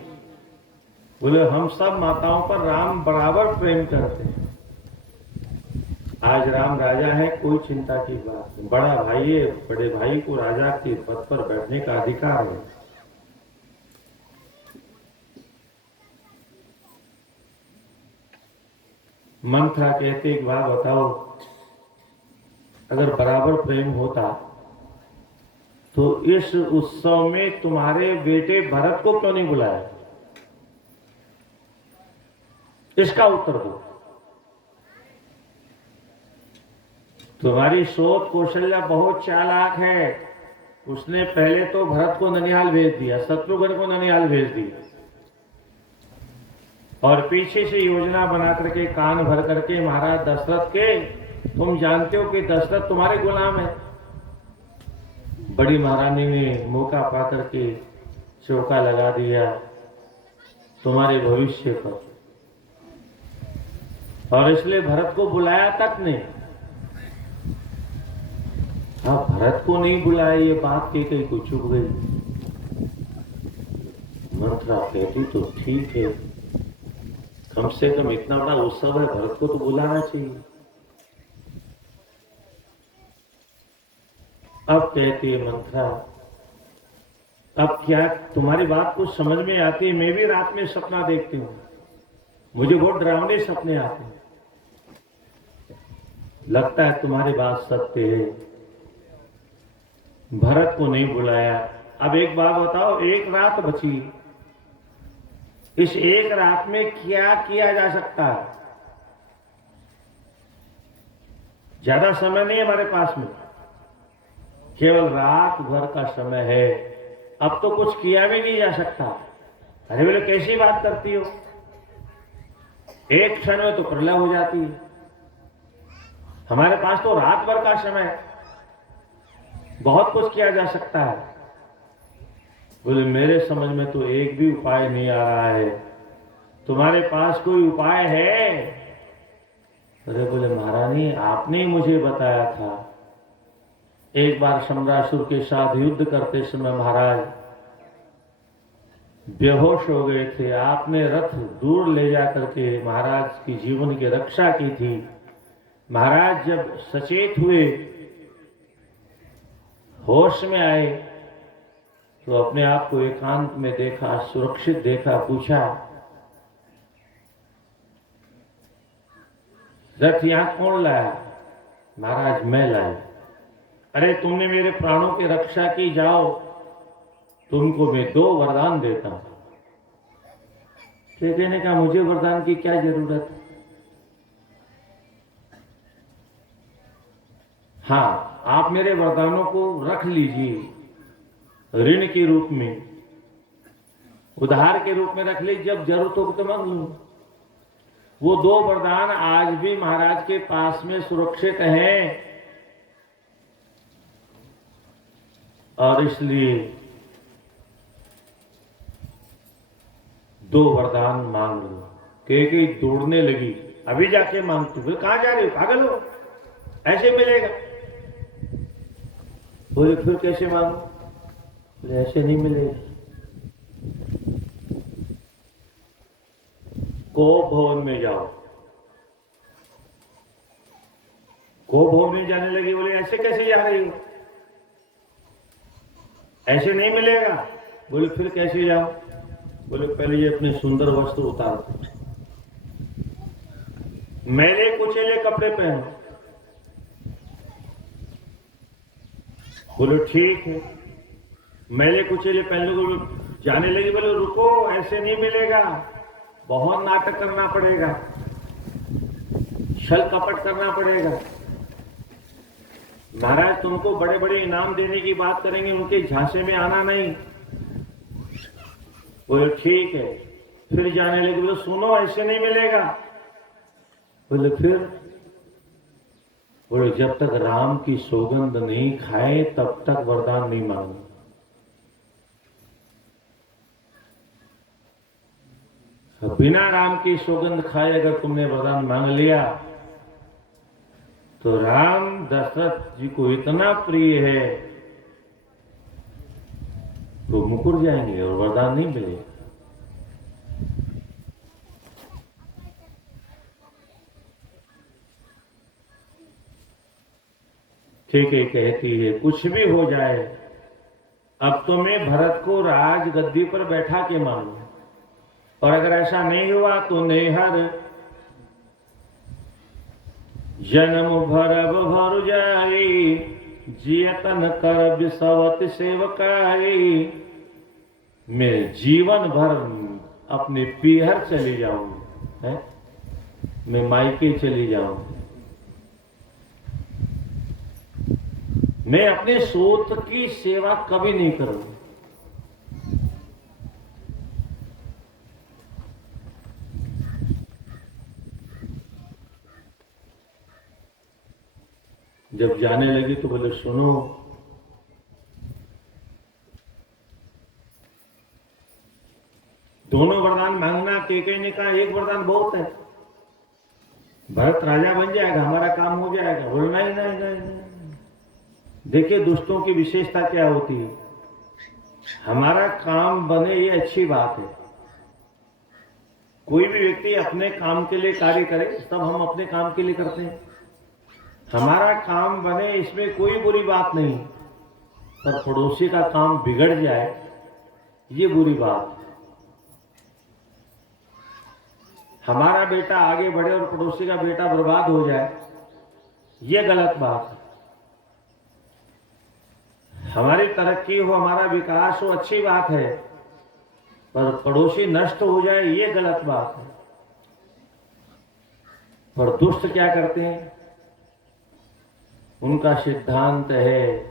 बोले हम सब माताओं पर राम बराबर प्रेम करते हैं। आज राम राजा है, कोई चिंता की बात नहीं। बड़ा भाई है, बड़े भाई को राजा के पद पर बैठने का अधिकार है। मंथरा कहते एक बात बताओ, अगर बराबर प्रेम होता तो इस उत्सव में तुम्हारे बेटे भरत को क्यों नहीं बुलाया? इसका उत्तर दो। तुम्हारी सोच कौशल्या बहुत चालाक है। उसने पहले तो भरत को ननिहाल भेज दिया, शत्रुघ्न को ननिहाल भेज दिया, और पीछे से योजना बना करके कान भर करके महाराज दशरथ के, तुम जानते हो कि दशरथ तुम्हारे गुलाम है। बड़ी महारानी ने मौका पा करके चौका लगा दिया तुम्हारे भविष्य पर, और इसलिए भरत को बुलाया तक नहीं। हाँ, भरत को नहीं बुलाया, ये बात कही को चुप गई। मंत्रा कहती तो ठीक है, कम से कम इतना बड़ा उत्सव है, भरत को तो बुलाना चाहिए। अब कहती है मंत्रा, अब क्या तुम्हारी बात कुछ समझ में आती है? मैं भी रात में सपना देखती हूँ, मुझे बहुत डरावने सपने आते हैं। लगता है तुम्हारी बात सत्य है, भरत को नहीं बुलाया। अब एक बात बताओ, एक रात बची, इस एक रात में क्या किया जा सकता है? ज्यादा समय नहीं है हमारे पास में, केवल रात भर का समय है। अब तो कुछ किया भी नहीं जा सकता। अरे बोले कैसी बात करती हो, एक क्षण में तो प्रलय हो जाती है, हमारे पास तो रात भर का समय है, बहुत कुछ किया जा सकता है। बोले मेरे समझ में तो एक भी उपाय नहीं आ रहा है, तुम्हारे पास कोई उपाय है? अरे बोले महारानी, आपने ही मुझे बताया था, एक बार शम्रासुर के साथ युद्ध करते समय महाराज बेहोश हो गए थे, आपने रथ दूर ले जाकर के महाराज की जीवन की रक्षा की थी। महाराज जब सचेत हुए, होश में आए, तो अपने आप को एकांत में देखा, सुरक्षित देखा, पूछा रथ यहां कौन लाया? महाराज मैं लाई। अरे तुमने मेरे प्राणों की रक्षा की, जाओ तुमको मैं 2 वरदान देता हूं। कहने का मुझे वरदान की क्या जरूरत है? हाँ, आप मेरे वरदानों को रख लीजिए, ऋण के रूप में, उधार के रूप में रख लीजिए, जब जरूरत हो तो मांग लूं। वो 2 वरदान आज भी महाराज के पास में सुरक्षित हैं, और इसलिए 2 वरदान मांग लो। कह दौड़ने लगी, अभी जाके मांगती। बोले कहां जा रही हो, पागल हो, ऐसे मिलेगा? बोले फिर कैसे मांगो? बोले ऐसे नहीं मिलेगा। को भवन में जाओ। को भवन में जाने लगी। बोले ऐसे कैसे जा रही हो, ऐसे नहीं मिलेगा। बोले फिर कैसे जाओ? बोले पहले ये अपने सुंदर वस्त्र उतार दो, मैले कुचेले कपड़े पहनो। बोले ठीक है, मैले कुचेले पहन लो। जाने लगी। बोले रुको, ऐसे नहीं मिलेगा, बहुत नाटक करना पड़ेगा, छल कपट करना पड़ेगा। महाराज तुमको बड़े बड़े इनाम देने की बात करेंगे, उनके झांसे में आना नहीं। बोले ठीक है, फिर जाने लगे। बोले सुनो, ऐसे नहीं मिलेगा। बोले फिर? बोले जब तक राम की सौगंध नहीं खाए तब तक वरदान नहीं मांगो। बिना राम की सौगंध खाए अगर तुमने वरदान मांग लिया तो राम दशरथ जी को इतना प्रिय है तो मुकुर जाएंगे और वरदान नहीं मिलेगा। ठीक है, कहती है कुछ भी हो जाए, अब तो मैं भरत को राज गद्दी पर बैठा के मानू, और अगर ऐसा नहीं हुआ तो नेहर जन्म भरब भर जाई, जियतन कर बिसवत सेवकाई। मैं जीवन भर अपने पीहर चली जाऊंगी, है मैं मायके चली जाऊंगी, मैं अपने सोत की सेवा कभी नहीं करूंगी। जब जाने लगी तो बोले सुनो, दोनों वरदान मांगना। केकई ने कहा एक वरदान बहुत है, भरत राजा बन जाएगा, हमारा काम हो जाएगा। बोले नहीं नहीं नहीं नहीं, देखिए दुष्टों की विशेषता क्या होती है। हमारा काम बने ये अच्छी बात है। कोई भी व्यक्ति अपने काम के लिए कार्य करे, तब हम अपने काम के लिए करते हैं। हमारा काम बने इसमें कोई बुरी बात नहीं, पर पड़ोसी का काम बिगड़ जाए ये बुरी बात है। हमारा बेटा आगे बढ़े और पड़ोसी का बेटा बर्बाद हो जाए ये गलत बात है। हमारी तरक्की हो, हमारा विकास हो, अच्छी बात है, पर पड़ोसी नष्ट हो जाए ये गलत बात है। पर दुष्ट क्या करते हैं, उनका सिद्धांत है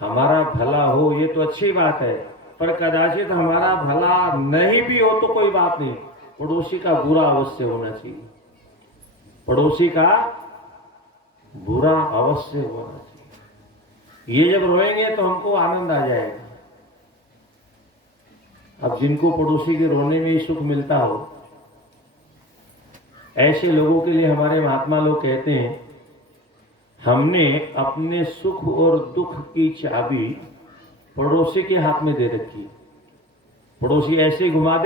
हमारा भला हो ये तो अच्छी बात है, पर कदाचित हमारा भला नहीं भी हो तो कोई बात नहीं, पड़ोसी का बुरा अवश्य होना चाहिए। पड़ोसी का बुरा अवश्य होना चाहिए। ये जब रोएंगे तो हमको आनंद आ जाएगा। अब जिनको पड़ोसी के रोने में ही सुख मिलता हो, ऐसे लोगों के लिए हमारे महात्मा लोग कहते हैं हमने अपने सुख और दुख की चाबी पड़ोसी के हाथ में दे रखी। पड़ोसी ऐसे घुमा दे